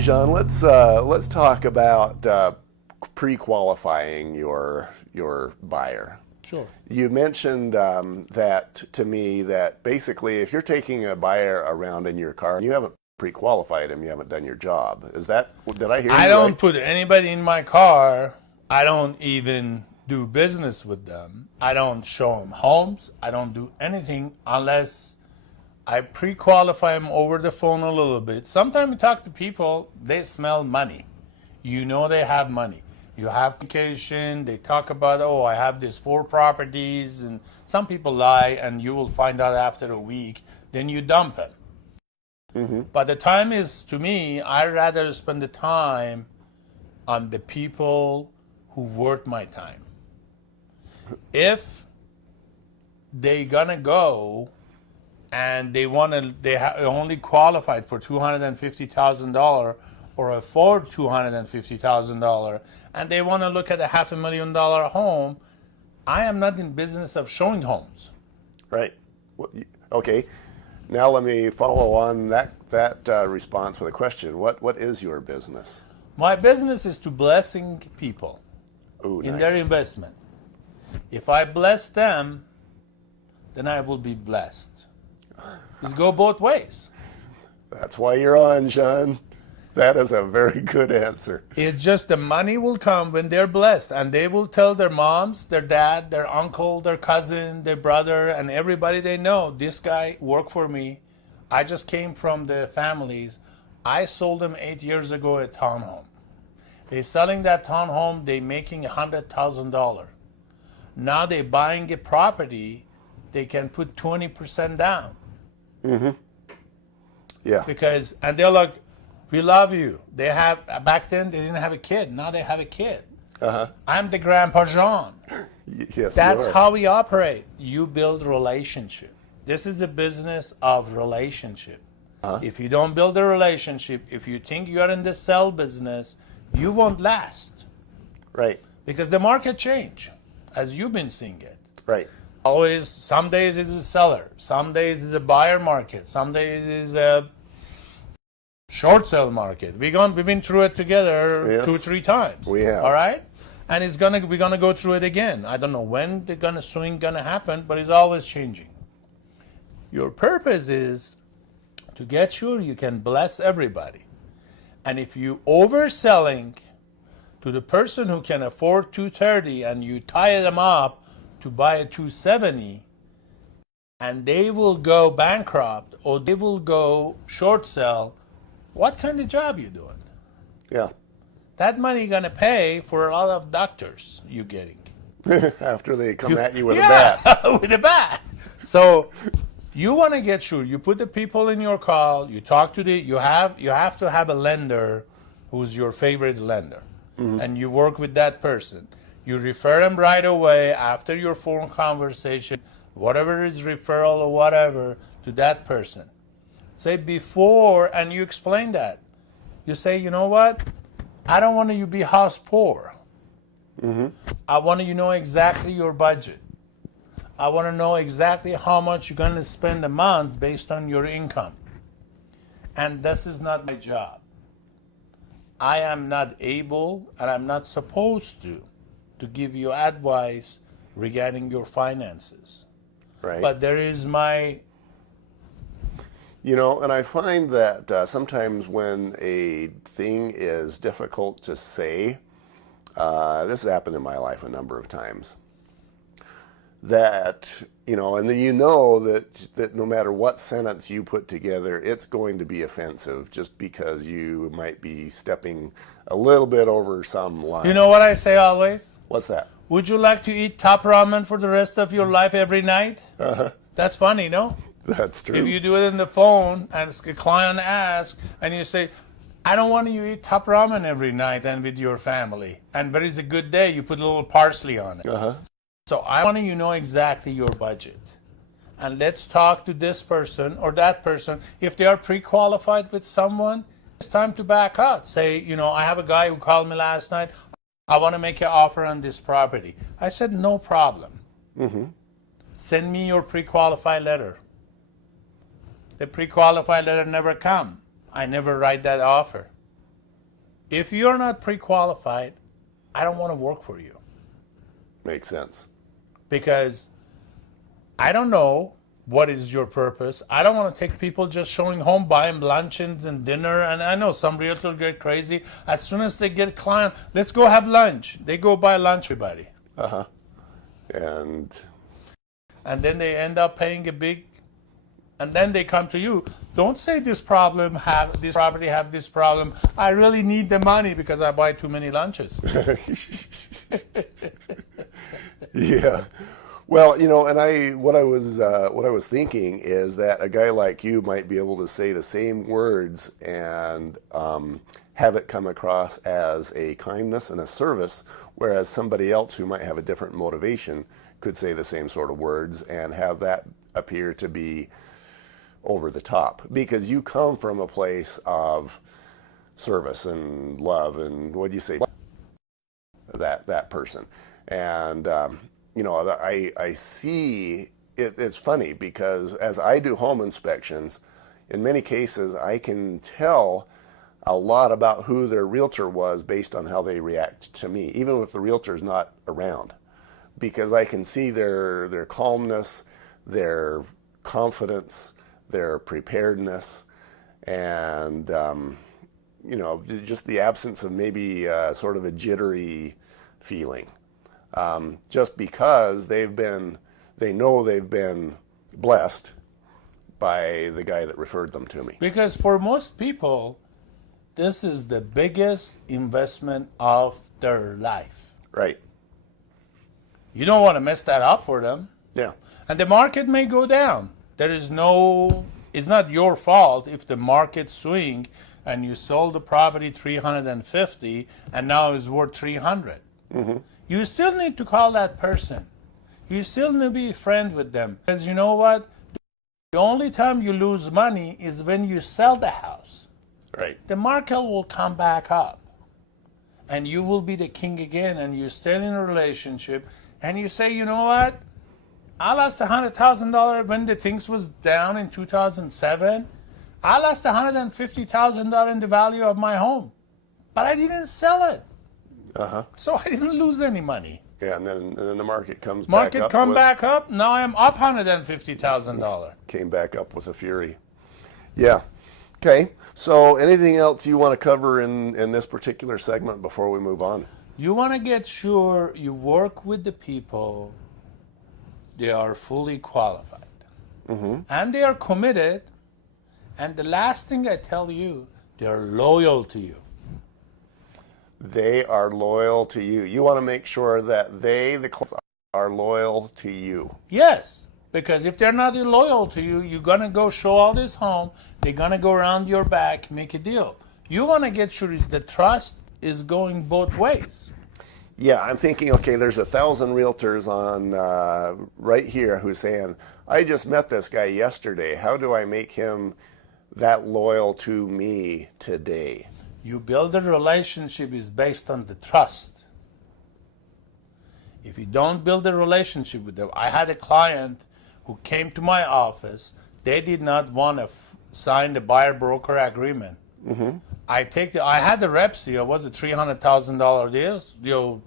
Jean, let's talk about pre-qualifying your buyer. Sure. You mentioned that to me that basically if you're taking a buyer around in your car and you haven't pre-qualified him, you haven't done your job. Did I hear you I don't right? put anybody in my car. I don't even do business with them. I don't show them homes. I don't do anything unless I pre-qualify them over the phone a little bit. Sometimes you talk to people, they smell money. You know they have money. You have vacation, they talk about, oh, I have these 4 properties, and some people lie, and you will find out after a week, then you dump them. Mm-hmm. But the time is, to me, I'd rather spend the time on the people who worth my time. If they gonna go and they only qualified for $250,000 or afford $250,000, and they want to look at a $500,000 home, I am not in business of showing homes. Right. Okay. Now let me follow on that response with a question. What is your business? My business is to blessing people Ooh, in nice. their investment. If I bless them, then I will be blessed. It's go both ways. That's why you're on, Jean. That is a very good answer. It's just the money will come when they're blessed, and they will tell their moms, their dad, their uncle, their cousin, their brother, and everybody they know, this guy worked for me. I just came from the families. I sold them 8 years ago a townhome. They're selling that townhome, they're making $100,000. Now they're buying a property, they can put 20% down. Mm-hmm. Yeah. And they're like, we love you. They have, back then they didn't have a kid. Now they have a kid. Uh-huh. I'm the Grandpa Jean. Yes, That's you are. how we operate. You build relationship. This is a business of relationship. Uh-huh. If you don't build a relationship, if you think you are in the sell business, you won't last. Right. Because the market change, as you've been seeing it. Right. Always, some days it's a seller, some days it's a buyer market, some days it's a short sale market. We've been through it together. Yes. 2 or 3 times. We have. All right? And we're gonna go through it again. I don't know when the swing gonna happen, but it's always changing. Your purpose is to get sure you can bless everybody. And if you overselling to the person who can afford 230 and you tie them up to buy a 270, and they will go bankrupt or they will go short sell, what kind of job you doing? Yeah. That money gonna pay for a lot of doctors you getting. After they come at you with a bat. With a bat. So you want to get sure you put the people in your call. You talk to you have to have a lender who's your favorite lender, and you work with that person. You refer them right away after your phone conversation, whatever is referral or whatever, to that person. Say before, and you explain that. You say, you know what? I don't want you to be house poor. Mm-hmm. I want you to know exactly your budget. I want to know exactly how much you're going to spend a month based on your income. And this is not my job. I am not able, and I'm not supposed to give you advice regarding your finances. Right. But there is my... You know, and I find that sometimes when a thing is difficult to say, this has happened in my life a number of times, that, you know, and then you know that no matter what sentence you put together, it's going to be offensive just because you might be stepping a little bit over some line. You know what I say always? What's that? Would you like to eat top ramen for the rest of your life every night? Uh-huh. That's funny, no? That's true. If you do it in the phone and a client asks and you say, I don't want you to eat top ramen every night and with your family, and but it's a good day, you put a little parsley on it. Uh-huh. So I want you to know exactly your budget. And let's talk to this person or that person. If they are pre-qualified with someone, it's time to back out. Say, you know, I have a guy who called me last night. I want to make an offer on this property. I said, no problem. Mm-hmm. Send me your pre-qualified letter. The pre-qualified letter never come. I never write that offer. If you're not pre-qualified, I don't want to work for you. Makes sense. Because I don't know what is your purpose. I don't want to take people just showing home, buying luncheons and dinner. And I know some realtors get crazy. As soon as they get client, let's go have lunch. They go buy lunch, everybody. Uh-huh. And then they end up paying a big, and then they come to you. Don't say this property have this problem. I really need the money because I buy too many lunches. yeah. Well, and what I was thinking is that a guy like you might be able to say the same words and have it come across as a kindness and a service, whereas somebody else who might have a different motivation could say the same sort of words and have that appear to be over the top, because you come from a place of service and love and, what do you say, that person. And I see it's funny because as I do home inspections, in many cases I can tell a lot about who their realtor was based on how they react to me, even if the realtor's not around, because I can see their calmness, their confidence, their preparedness, and just the absence of maybe sort of a jittery feeling. Just because they know they've been blessed by the guy that referred them to me. Because for most people, this is the biggest investment of their life. Right. You don't want to mess that up for them. Yeah. And the market may go down. It's not your fault if the market swing and you sold the property 350 and now it's worth 300. Mm-hmm. You still need to call that person. You still need to be a friend with them. Because you know what? The only time you lose money is when you sell the house. Right. The market will come back up. And you will be the king again, and you're still in a relationship. And you say, you know what? I lost $100,000 when the things was down in 2007. I lost $150,000 in the value of my home. But I didn't sell it. Uh-huh. So I didn't lose any money. Yeah, and then the market comes back up. Market come back up. Now I'm up $150,000. Came back up with a fury. Yeah. Okay. So anything else you want to cover in this particular segment before we move on? You want to get sure you work with the people. They are fully qualified. Mm-hmm. And they are committed. And the last thing I tell you, they're loyal to you. They are loyal to you. You want to make sure that the clients, are loyal to you. Yes, because if they're not loyal to you, you're going to go show all this home. They're going to go around your back, make a deal. You want to get sure the trust is going both ways. Yeah, I'm thinking, okay, there's 1,000 realtors on right here who's saying, I just met this guy yesterday. How do I make him that loyal to me today? You build a relationship is based on the trust. If you don't build a relationship with them, I had a client who came to my office. They did not want to sign the buyer-broker agreement. Mm-hmm. I had the rep seal. Was a $300,000 deal?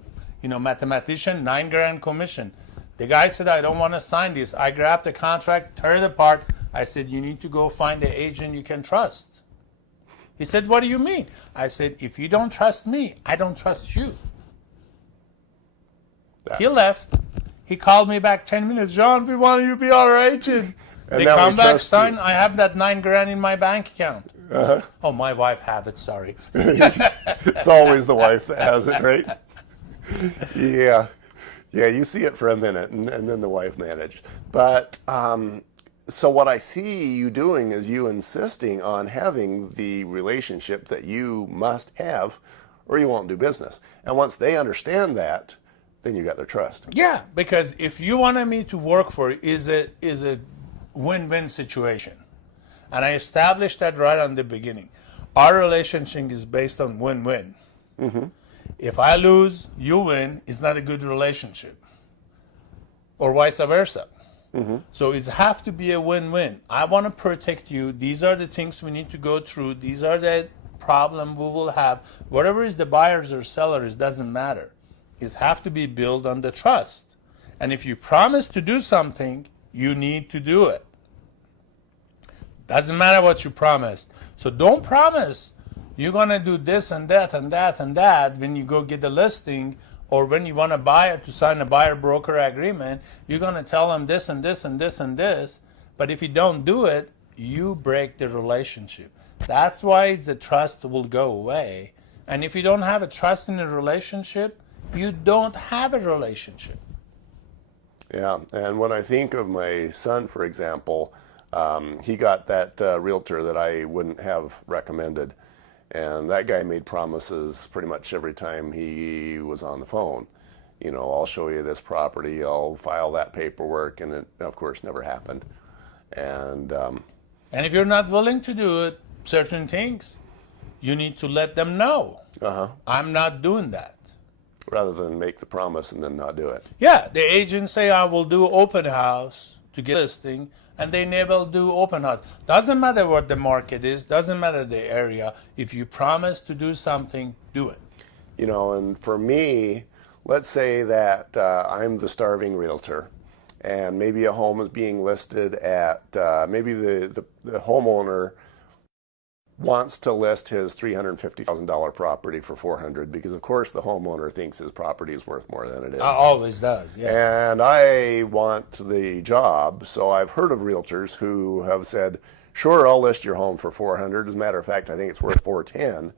Mathematician, $9,000 commission. The guy said, I don't want to sign this. I grabbed the contract, tore it apart. I said, you need to go find the agent you can trust. He said, what do you mean? I said, if you don't trust me, I don't trust you. He left. He called me back 10 minutes. John, we want you to be our agent. They come back, sign. I have that $9,000 in my bank account. Uh-huh. Oh, my wife have it, sorry. It's always the wife that has it, right? Yeah. Yeah, you see it for a minute, and then the wife managed. But so what I see you doing is you insisting on having the relationship that you must have, or you won't do business. And once they understand that, then you got their trust. Yeah, because if you wanted me to work for it, is a win-win situation. And I established that right on the beginning. Our relationship is based on win-win. Mm-hmm. If I lose, you win, it's not a good relationship. Or vice versa. Mm-hmm. So it has to be a win-win. I want to protect you. These are the things we need to go through. These are the problem we will have, whatever is the buyers or sellers, doesn't matter. It have to be built on the trust. And if you promise to do something, you need to do it. Doesn't matter what you promised. So don't promise you're going to do this and that and that and that when you go get the listing, or when you want to buy it to sign a buyer-broker agreement, you're going to tell them this and this and this and this. But if you don't do it, you break the relationship. That's why the trust will go away. And if you don't have a trust in a relationship, you don't have a relationship. Yeah, and when I think of my son, for example, he got that realtor that I wouldn't have recommended. And that guy made promises pretty much every time he was on the phone. You know, I'll show you this property, I'll file that paperwork, and it, of course, never happened. And if you're not willing to do it, certain things, you need to let them know. I'm not doing that. Rather than make the promise and then not do it. Yeah, the agents say, I will do open house to get a listing, and they never do open house. Doesn't matter what the market is, doesn't matter the area. If you promise to do something, do it. You know, and for me, let's say that I'm the starving realtor, and maybe a home is being listed at, maybe the homeowner wants to list his $350,000 property for $400,000 because, of course, the homeowner thinks his property is worth more than it is. Always does, yeah. And I want the job, so I've heard of realtors who have said, sure, I'll list your home for $400,000. As a matter of fact, I think it's worth $410,000.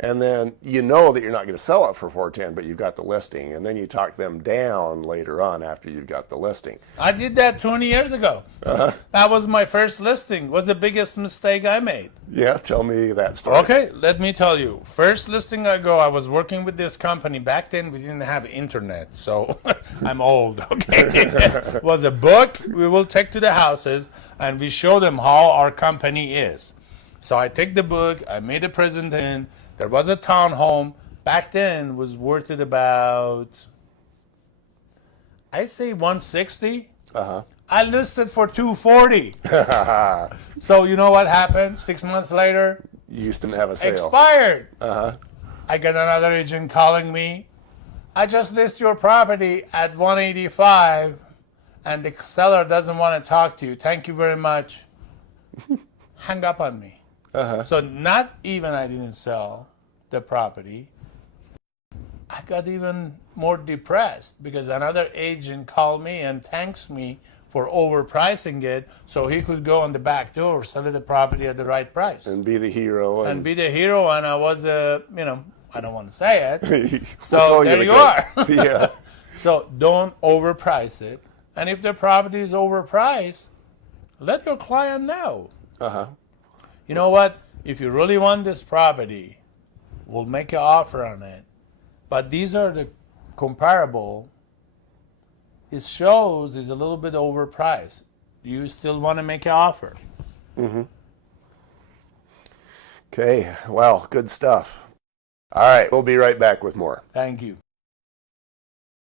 And then you know that you're not going to sell it for $410,000, but you've got the listing. And then you talk them down later on after you've got the listing. I did that 20 years ago. That was my first listing. Was the biggest mistake I made. Yeah, tell me that story. Okay, let me tell you. First listing I was working with this company. Back then, we didn't have internet, so I'm old, okay? It was a book we will take to the houses, and we show them how our company is. So I take the book, I made a presentation. There was a townhome. Back then was worth it about, I say 160. I listed for 240. So you know what happened? 6 months later, You used to have a sale. expired. I got another agent calling me. I just list your property at 185, and the seller doesn't want to talk to you. Thank you very much. Hang up on me. So not even I didn't sell the property. I got even more depressed because another agent called me and thanks me for overpricing it so he could go on the back door, sell the property at the right price. And be the hero. And be the hero, and I was I don't want to say it. So Well, there you good. are. Yeah. So don't overprice it. And if the property is overpriced, let your client know. You know what? If you really want this property, we'll make an offer on it. But these are the comparable. It shows is a little bit overpriced. Do you still want to make an offer? Okay, well, good stuff. All right, we'll be right back with more. Thank you.